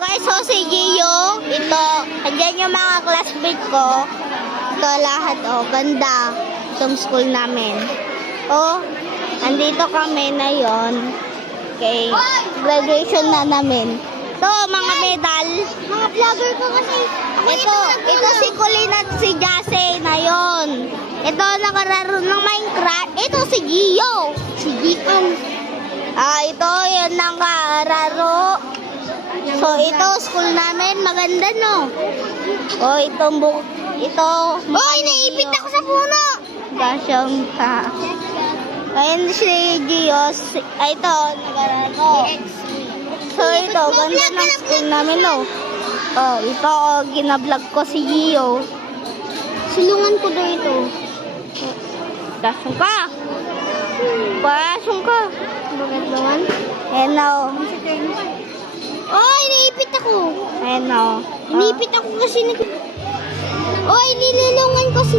guys, so si Gio, ito, andyan yung mga classmate ko. Ito lahat, oh, ganda. Itong school namin. Oh, andito kami na yon. Okay, graduation na namin. Ito, mga medal. Mga vlogger ko kasi. Ito si Colleen at si Jase na yon. Ito, nakararo ng Minecraft. Ito si Gio. Si Gian. Ito, yun nakararo. So, ito, school namin. Maganda, no? Oh, itong ito. Hoy, naipit ako sa puno. Gasyong ka. Ayun si Gio. Ito, nakararo. So, ito, ganda ng school namin, no? Oh, ito, ginablog ko si Gio. Silungan ko daw ito. Gasyong ka. Gasyong ka. Bakit naman? Ayan na, oh. Hoy, naipit ako. Ayan na, oh. Naipit ako kasi Hoy, nilulungan ko si